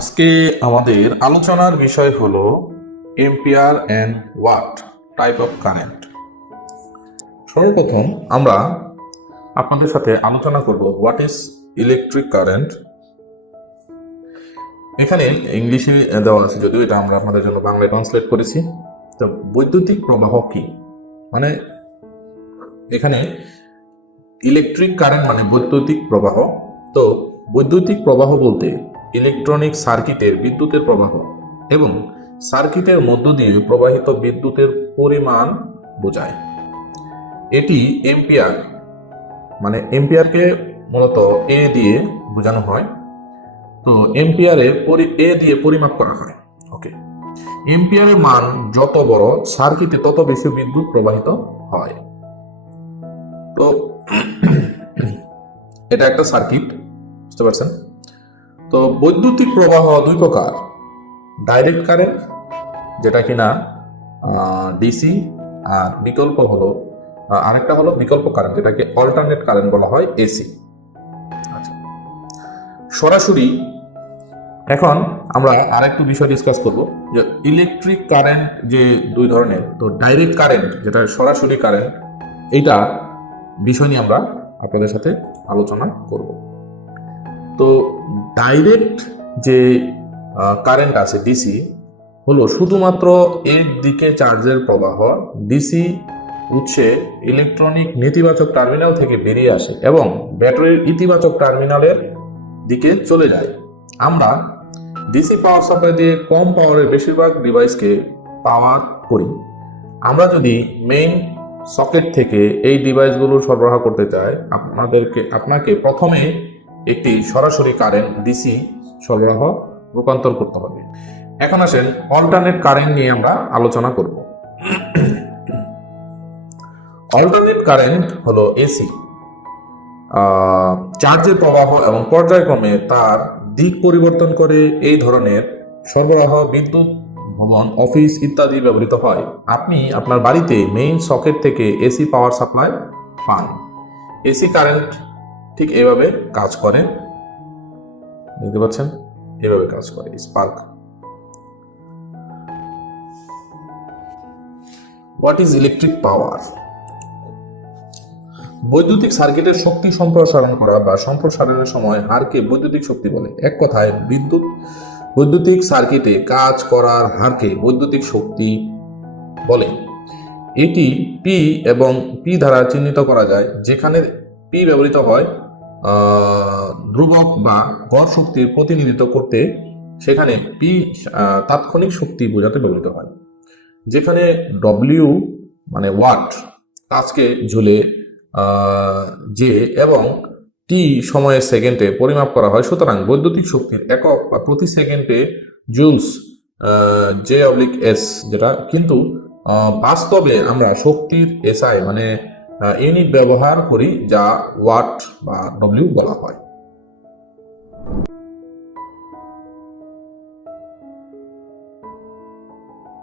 আজকে আমাদের আলোচনার বিষয় হলো ampere and watt type of current. সর্বপ্রথম আমরা আপনাদের সাথে আলোচনা করব হোয়াট ইজ ইলেকট্রিক কারেন্ট। এখানে ইংলিশে দেওয়া আছে, যদিও এটা আমরা আপনাদের জন্য বাংলায় ট্রান্সলেট করেছি। তো বৈদ্যুতিক প্রবাহ কি, মানে এখানে ইলেকট্রিক কারেন্ট মানে বৈদ্যুতিক প্রবাহ। তো বৈদ্যুতিক প্রবাহ বলতে ইলেকট্রনিক সার্কিটের বিদ্যুতের প্রবাহ এবং সার্কিটের মধ্য দিয়ে প্রবাহিত বিদ্যুতের পরিমাণ বোঝায়। এটি এম্পিয়ার, মানে এম্পিয়ারকে মূলত এ দিয়ে বোঝানো হয়। তো এম্পিয়ারের এ দিয়ে পরিমাপ করা হয়। ওকে, এম্পিয়ারের মান যত বড় সার্কিটে তত বেশি বিদ্যুৎ প্রবাহিত হয়। তো এটা একটা সার্কিট, বুঝতে পারছেন? তো বৈদ্যুতিক প্রবাহ দুই প্রকার, ডাইরেক্ট কারেন্ট যেটা কিনা ডিসি, আর বিকল্প হলো আরেকটা হলো বিকল্প কারেন্ট যেটাকে অল্টারনেট কারেন্ট বলা হয়, এসি। আচ্ছা, সরাসরি এখন আমরা আরেকটু বিষয় ডিসকাস করব যে ইলেকট্রিক কারেন্ট যে দুই ধরনের। তো ডাইরেক্ট কারেন্ট যেটা সরাসরি কারেন্ট, এইটা বিষয় নিয়ে আমরা আপনাদের সাথে আলোচনা করব। তো ডাইরেক্ট যে কারেন্ট আছে ডিসি হলো শুধুমাত্র এর দিকে চার্জের প্রবাহ ডিসি উৎসে ইলেকট্রনিক নেতিবাচক টার্মিনাল থেকে বেরিয়ে আসে এবং ব্যাটারির ইতিবাচক টার্মিনালের দিকে চলে যায়। আমরা ডিসি পাওয়ার সাপ্লাই দিয়ে কম পাওয়ারের বেশিরভাগ ডিভাইসকে পাওয়ার করি। আমরা যদি মেইন সকেট থেকে এই ডিভাইসগুলো সরবরাহ করতে চাই, আপনাকে প্রথমে একটি সরাসরি কারেন্ট ডিসি সরবরাহ রূপান্তর করতে হবে। এখন আসেন অল্টারনেট কারেন্ট নিয়ে আমরা আলোচনা করব। অল্টারনেট কারেন্ট হলো এসি চার্জের প্রবাহ এবং পর্যায়ক্রমে তার দিক পরিবর্তন করে এই ধরনের সরবরাহ বিদ্যুৎ ভবন, অফিস ইত্যাদি ব্যবহৃত হয়। আপনি আপনার বাড়িতে মেইন সকেট থেকে এসি পাওয়ার সাপ্লাই পান। এসি কারেন্ট ঠিক এইভাবে কাজ করে, দেখতে পাচ্ছেন, এভাবে কাজ করে spark. What is electric power? বৈদ্যুতিক সার্কিটের শক্তি সম্প্রসারণ করা বা সম্প্রসারণের সময় হারকে বৈদ্যুতিক শক্তি বলে। এক কথায় বৈদ্যুতিক সার্কিটে কাজ করার হারকে বৈদ্যুতিক শক্তি বলে। এটি পি এবং পি দ্বারা চিহ্নিত করা যায়। যেখানে পি ব্যবহৃত হয় ধ্রুবক বা গড় শক্তির প্রতিনিধিত্ব করতে, সেখানে পি তাৎক্ষণিক শক্তি বোঝাতে ব্যবহৃত হয়। যেখানে ডব্লিউ মানে ওয়াট কাজকে ঝুলে যে এবং টি সময়ের সেকেন্ডে পরিমাপ করা হয়। সুতরাং বৈদ্যুতিক শক্তির একক বা প্রতি সেকেন্ডে জুলস J/S, যেটা কিন্তু বাস্তবে আমরা শক্তির এসআই মানে ইউনিট ব্যবহার করি, যা ওয়াট বা ডব্লিউ বলা হয়।